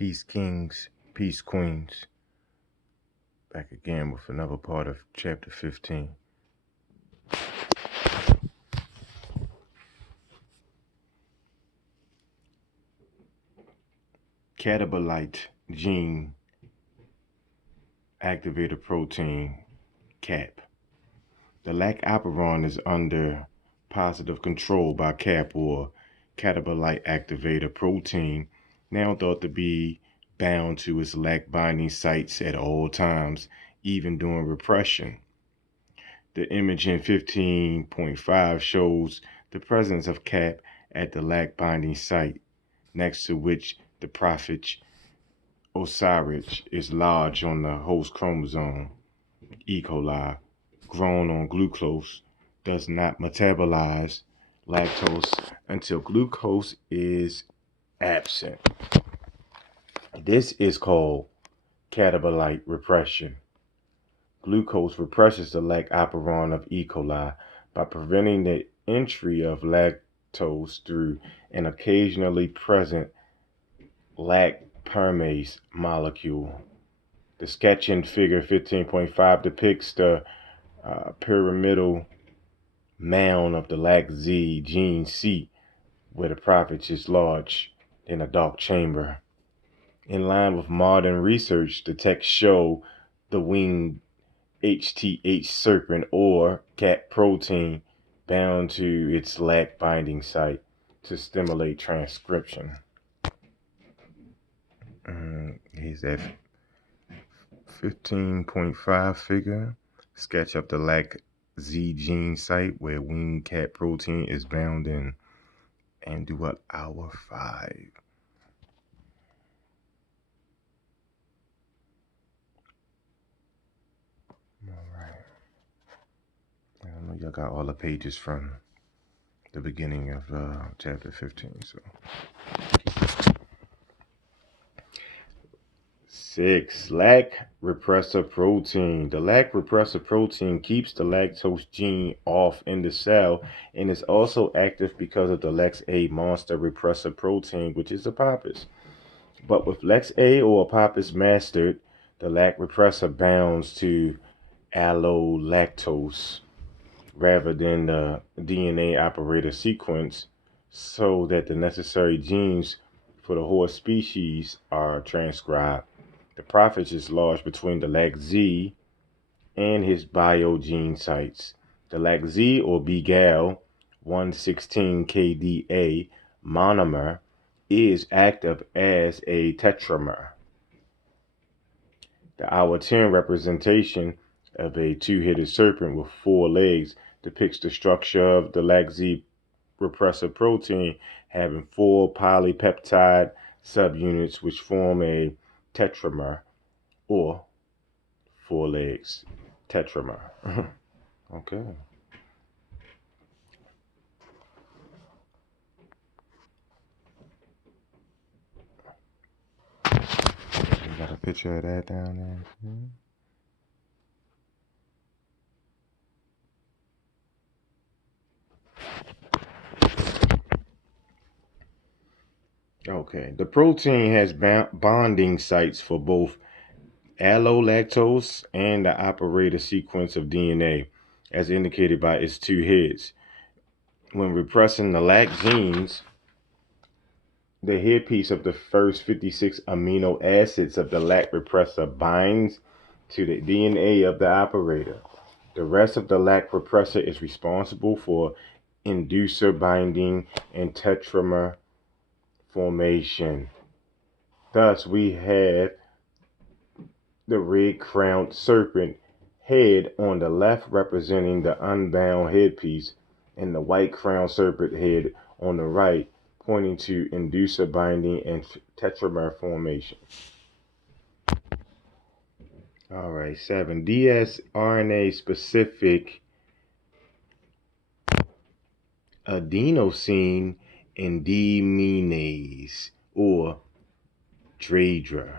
Peace Kings, Peace Queens. Back again with another part of chapter 15. Catabolite gene activator protein, CAP. The lac operon is under positive control by CAP, or catabolite activator protein, now thought to be bound to its lac binding sites at all times, even during repression. The image in 15.5 shows the presence of CAP at the lac binding site, next to which the prophet Osiris is lodged on the host chromosome. E. coli, grown on glucose, does not metabolize lactose until glucose is absent. This is called catabolite repression. Glucose represses the lac operon of E. coli by preventing the entry of lactose through an occasionally present lac permase molecule. The sketch in figure 15.5 depicts the pyramidal mound of the lac-Z gene seat, where the prophet is lodged in a dark chamber. In line with modern research, the texts show the winged HTH serpent or CAP protein bound to its lac binding site to stimulate transcription. Here's that 15.5 figure. Sketch of the lac-Z gene site where winged CAP protein is bound in. And do what? Hour 5. Alright. I know y'all got all the pages from the beginning of chapter 15. So 6. Lac repressor protein. The lac repressor protein keeps the lactose gene off in the cell and is also active because of the LEX-A monster repressor protein, which is apophis. But with LEX-A or apophis mastered, the lac repressor bounds to allolactose rather than the DNA operator sequence, so that the necessary genes for the horse species are transcribed. The prophet is lodged between the lac-Z and his biogene sites. The lac-Z or BGAL 116 KDA monomer is active as a tetramer. The hour 10 representation of a two-headed serpent with 4 legs depicts the structure of the lac-Z repressor protein having 4 polypeptide subunits which form a tetramer, or 4 legs tetramer. Okay. You got a picture of that down there? Okay, the protein has bonding sites for both allolactose and the operator sequence of DNA, as indicated by its 2 heads. When repressing the lac genes, the headpiece of the first 56 amino acids of the lac repressor binds to the DNA of the operator. The rest of the lac repressor is responsible for inducer binding and tetramer formation. Thus, we have the red-crowned serpent head on the left representing the unbound headpiece, and the white-crowned serpent head on the right pointing to inducer binding and tetramer formation. All right, 7. dsRNA specific adenosine deaminase, or DRADA.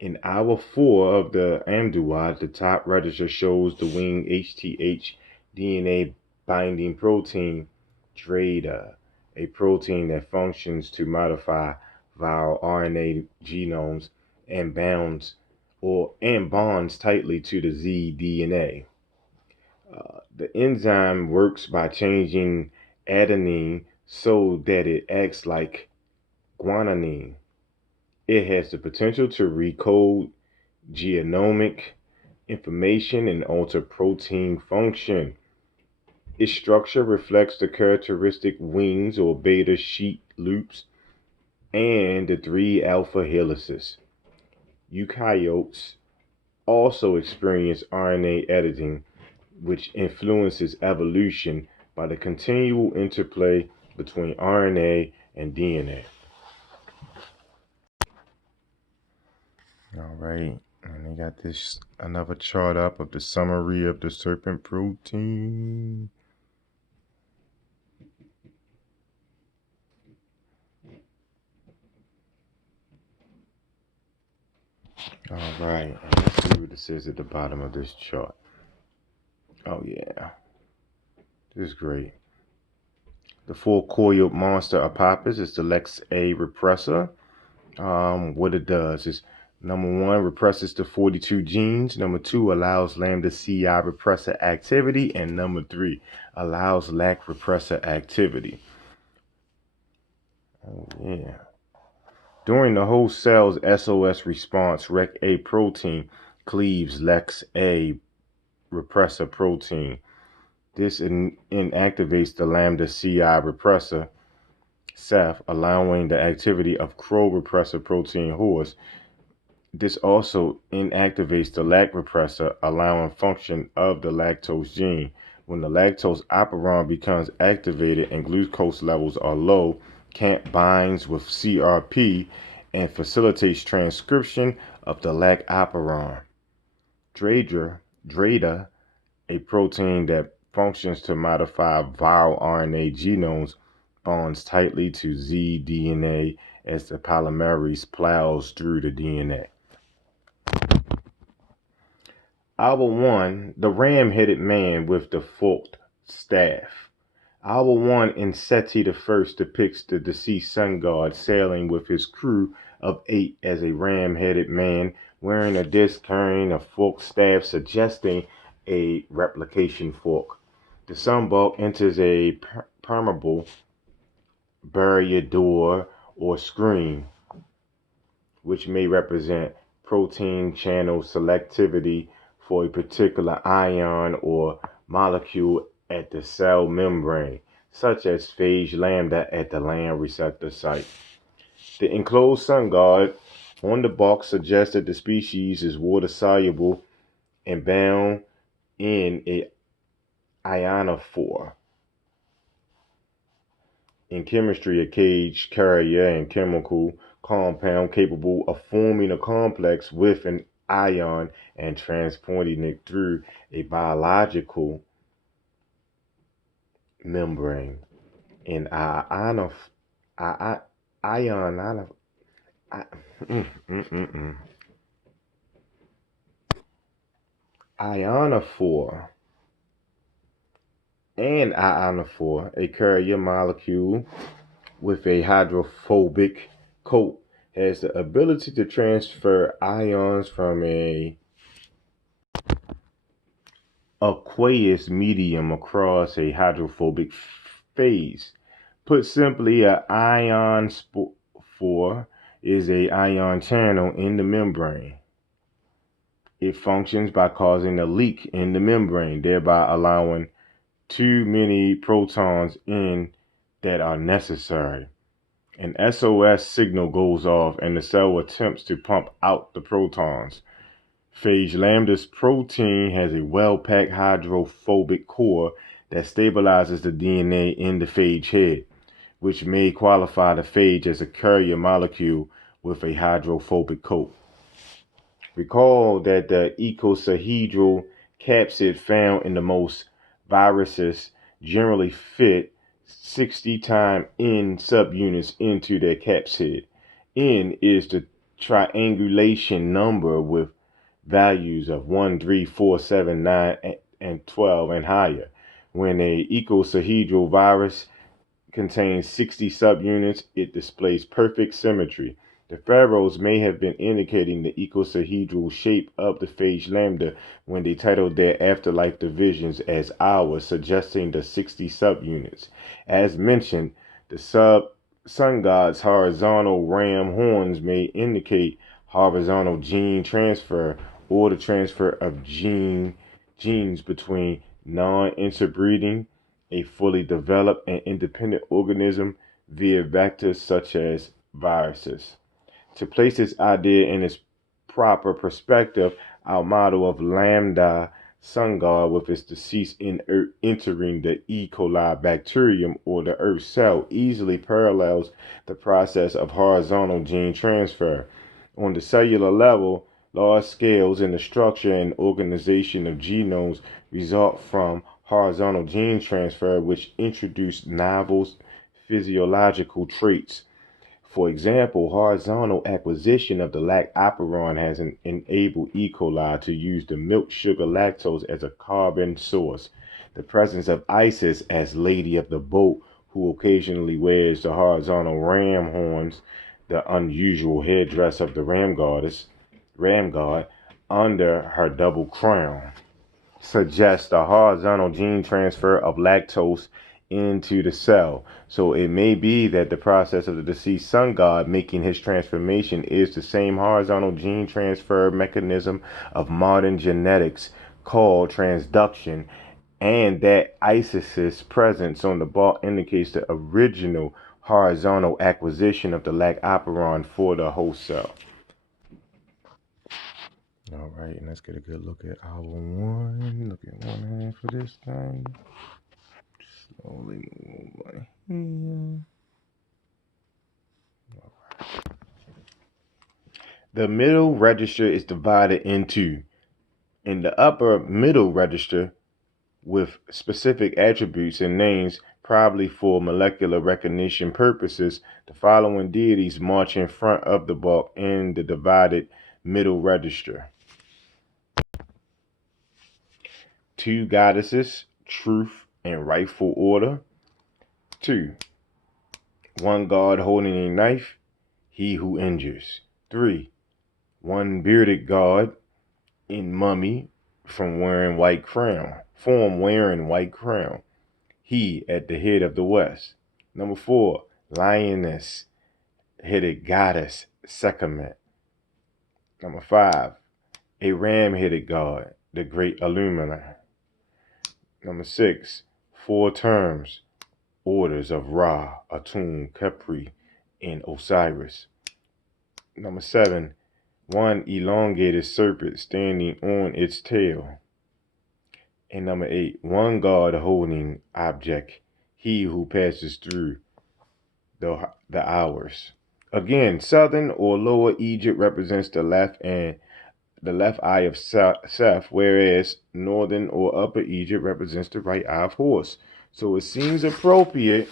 In hour 4 of the amduat, the top register shows the winged HTH DNA binding protein, DRADA, a protein that functions to modify viral RNA genomes and bonds tightly to the zDNA. The enzyme works by changing adenine so that it acts like guanine. It has the potential to recode genomic information and alter protein function. Its structure reflects the characteristic wings or beta sheet loops and the three alpha helices. Eukaryotes also experience RNA editing, which influences evolution by the continual interplay between RNA and DNA. All right, and they got this another chart up of the summary of the serpent protein. All right, let's see what it says at the bottom of this chart. Oh yeah, this is great. The four-coiled monster apophis is the LEX-A repressor. What it does is, number one, represses the 42 genes. Number two, allows lambda CI repressor activity. And number three, allows LAC repressor activity. Oh yeah. During the host cell's SOS response, REC-A protein cleaves LEX-A repressor protein. This inactivates the lambda CI repressor, CEF, allowing the activity of CRO repressor protein horse. This also inactivates the LAC repressor, allowing function of the lactose gene. When the lactose operon becomes activated and glucose levels are low, CAMP binds with CRP and facilitates transcription of the LAC operon. DRADA, a protein that functions to modify viral RNA genomes, bonds tightly to zDNA as the polymerase plows through the DNA. Hour 1, the ram-headed man with the forked staff. Hour 1 in Seti I depicts the deceased sun god sailing with his crew of 8 as a ram-headed man wearing a disc carrying a forked staff, suggesting a replication fork. The sunbulk enters a permeable barrier door or screen, which may represent protein channel selectivity for a particular ion or molecule at the cell membrane, such as phage lambda at the LAM receptor site. The enclosed sun god on the bulk suggests that the species is water soluble and bound in a ionophore. In chemistry, a cage carrier and chemical compound capable of forming a complex with an ion and transporting it through a biological membrane. In ionophore. An ionophore, a carrier molecule with a hydrophobic coat, has the ability to transfer ions from a aqueous medium across a hydrophobic phase. Put simply, an ionophore is an ion channel in the membrane. It functions by causing a leak in the membrane, thereby allowing too many protons in that are necessary. An SOS signal goes off and the cell attempts to pump out the protons. Phage lambda's protein has a well-packed hydrophobic core that stabilizes the DNA in the phage head, which may qualify the phage as a carrier molecule with a hydrophobic coat. Recall that the icosahedral capsid found in the most viruses generally fit 60 times N subunits into their capsid. N is the triangulation number with values of 1, 3, 4, 7, 9, and 12 and higher. When a icosahedral virus contains 60 subunits. It displays perfect symmetry. The pharaohs may have been indicating the icosahedral shape of the phage lambda when they titled their afterlife divisions as hours, suggesting the 60 subunits. As mentioned, the sun god's horizontal ram horns may indicate horizontal gene transfer or the transfer of genes between non-interbreeding, a fully developed and independent organism via vectors such as viruses. To place this idea in its proper perspective, our model of lambda sun god with its deceased entering the E. coli bacterium or the Earth cell easily parallels the process of horizontal gene transfer. On the cellular level, large scales in the structure and organization of genomes result from horizontal gene transfer, which introduce novel physiological traits. For example, horizontal acquisition of the lactoperon has enabled E. coli to use the milk sugar lactose as a carbon source. The presence of Isis as Lady of the Boat, who occasionally wears the horizontal ram horns, the unusual headdress of the ram god, under her double crown, suggests a horizontal gene transfer of lactose into the cell. So it may be that the process of the deceased sun god making his transformation is the same horizontal gene transfer mechanism of modern genetics called transduction, and that Isis's presence on the ball indicates the original horizontal acquisition of the lactoperon for the host cell. All right, and let's get a good look at hour one. Look at one half of this thing. Slowly move over here. All right. The middle register is divided into, in the upper middle register with specific attributes and names, probably for molecular recognition purposes, the following deities march in front of the bulk in the divided middle register. Two goddesses, truth and rightful order. 2. One god holding a knife, he who injures. 3. One bearded god in mummy form wearing white crown, he at the head of the west. 4. Lioness headed goddess, Sekhmet. 5. A ram headed god, the great Illuminer. 6. 4 terms, orders of Ra, Atum, Khepri, and Osiris. 7. One elongated serpent standing on its tail. And 8. One god holding object, he who passes through the hours. Again, southern or lower Egypt represents the left eye of Seth, whereas northern or upper Egypt represents the right eye of Horus. So it seems appropriate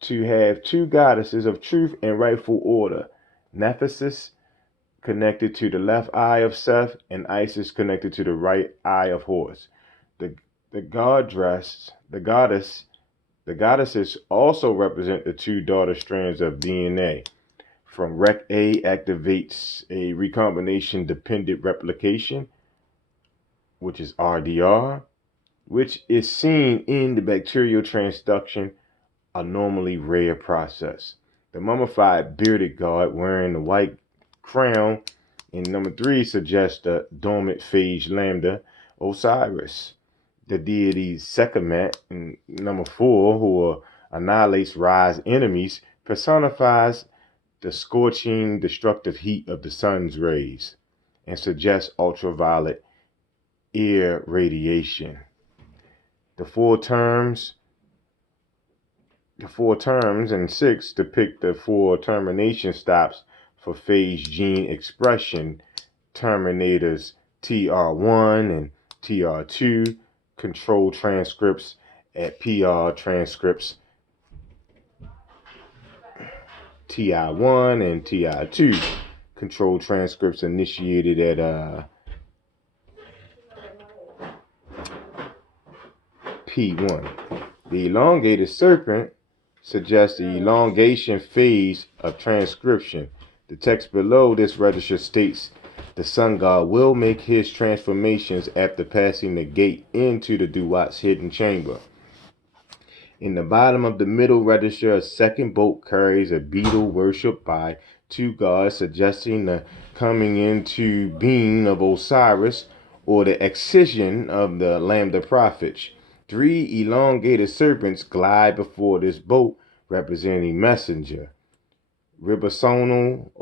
to have two goddesses of truth and rightful order, Nephthys connected to the left eye of Seth and Isis connected to the right eye of Horus. The goddesses also represent the two daughter strands of DNA. From Rec A activates a recombination dependent replication, which is RDR, which is seen in the bacterial transduction, a normally rare process. The mummified bearded god wearing the white crown in 3 suggests the dormant phage lambda, Osiris. The deity Sekhmet in 4, who annihilates Ra's enemies, personifies the scorching, destructive heat of the sun's rays and suggests ultraviolet irradiation. The four terms in 6 depict the 4 termination stops for phage gene expression, terminators TR1 and TR2, control transcripts at PR transcripts TI1 and TI2, control transcripts initiated at P1. The elongated serpent suggests the elongation phase of transcription. The text below this register states the sun god will make his transformations after passing the gate into the duat's hidden chamber. In the bottom of the middle register, a second bolt carries a beetle worshipped by two gods, suggesting the coming into being of Osiris or the excision of the Lambda prophets. Three elongated serpents glide before this bolt, representing messenger, ribosomal,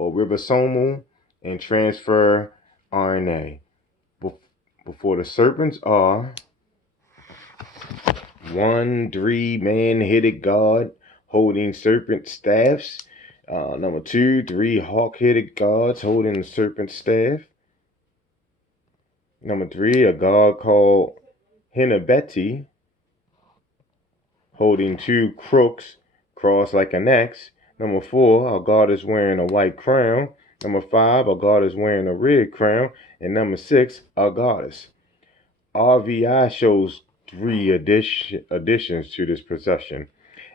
and transfer RNA. Before the serpents are one, three-man-headed god holding serpent staffs. Number two, three hawk-headed gods holding the serpent staff. Number three, a god called Hinabeti holding two crooks crossed like an axe. Number four, a god is wearing a white crown. Number five, a god is wearing a red crown. And number six, a goddess. RVI shows three additions to this procession.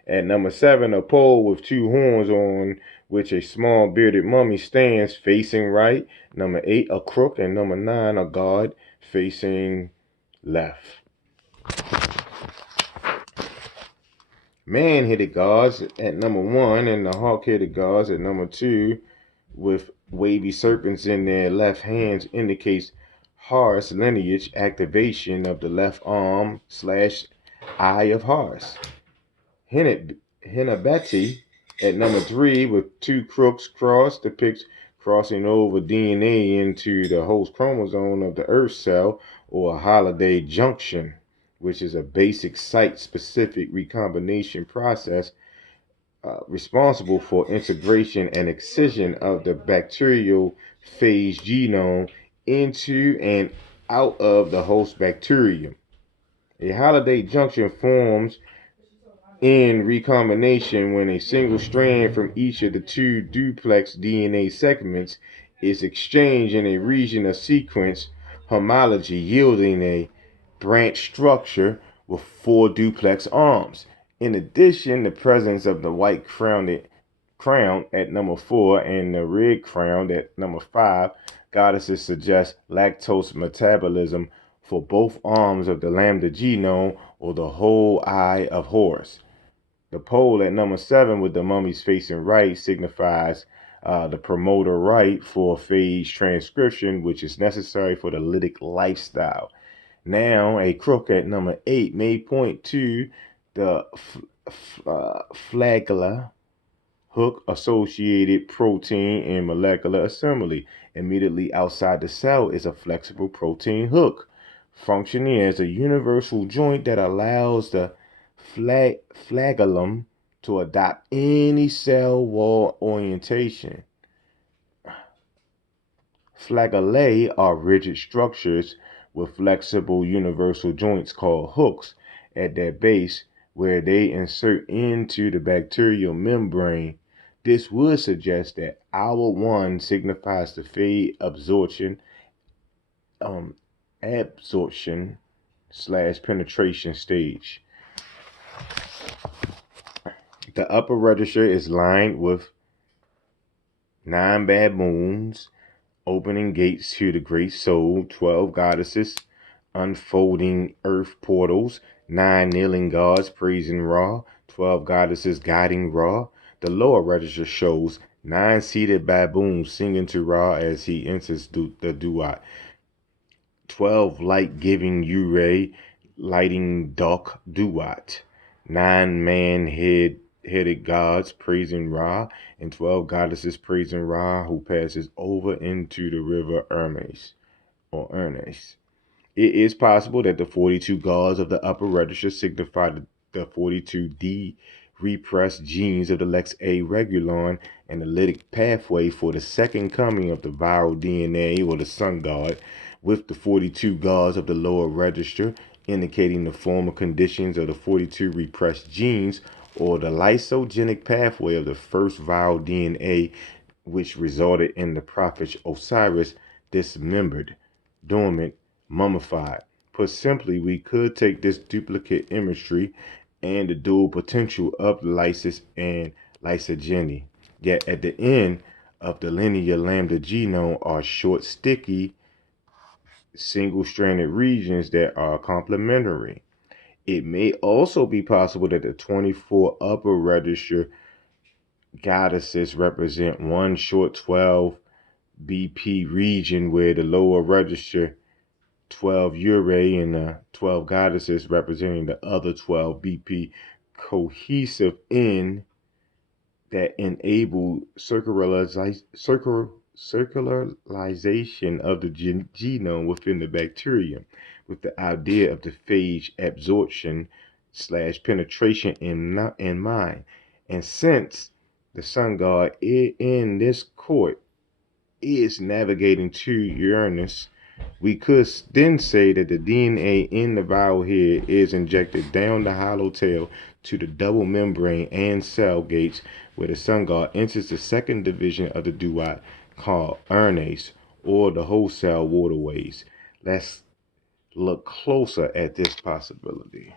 At number seven, a pole with two horns on which a small bearded mummy stands facing right. Number eight, a crook. And number nine, a god facing left. Man-headed gods at number one and the hawk-headed gods at number two with wavy serpents in their left hands indicates Horus lineage activation of the left arm / eye of Horus. Hinabeti at number three with two crooks crossed depicts crossing over DNA into the host chromosome of the Earth cell, or a holiday junction, which is a basic site-specific recombination process responsible for integration and excision of the bacterial phage genome into and out of the host bacterium. A holiday junction forms in recombination when a single strand from each of the two duplex DNA segments is exchanged in a region of sequence homology, yielding a branch structure with four duplex arms. In addition, the presence of the white crown at number four and the red crown at number five goddesses suggest lactose metabolism for both arms of the lambda genome, or the whole eye of Horus. The pole at number seven with the mummies facing right signifies the promoter right for phage transcription, which is necessary for the lytic lifestyle. Now, a crook at number eight may point to the flagella hook associated protein in molecular assembly. Immediately outside the cell is a flexible protein hook, functioning as a universal joint that allows the flagellum to adopt any cell wall orientation. Flagellae are rigid structures with flexible universal joints called hooks at their base, where they insert into the bacterial membrane. This would suggest that hour one signifies the phage absorption / penetration stage. The upper register is lined with 9 baboons opening gates to the great soul, 12 goddesses unfolding earth portals, 9 kneeling gods praising Ra, 12 goddesses guiding Ra. The lower register shows 9 seated baboons singing to Ra as he enters the duat, 12 light-giving Ure lighting dark duat, 9 man-headed gods praising Ra, and 12 goddesses praising Ra, who passes over into the river Hermes. It is possible that the 42 gods of the upper register signify the 42 repressed genes of the Lex A regulon and the lytic pathway for the second coming of the viral DNA, or the sun god, with the 42 gods of the lower register indicating the former conditions of the 42 repressed genes, or the lysogenic pathway of the first viral DNA, which resulted in the prophet Osiris dismembered, dormant, mummified. Put simply, we could take this duplicate imagery and the dual potential of lysis and lysogeny. Yet at the end of the linear lambda genome are short, sticky, single-stranded regions that are complementary. It may also be possible that the 24 upper register goddesses represent one short 12 BP region, where the lower register 12 Urae and the 12 goddesses representing the other 12 BP cohesive in that enable circularization of the genome within the bacterium, with the idea of the phage absorption / penetration in mind. And since the sun god in this court is navigating to Uranus, we could then say that the DNA in the viral head is injected down the hollow tail to the double membrane and cell gates, where the sun god enters the second division of the duad called urnase, or the whole cell waterways. Let's look closer at this possibility.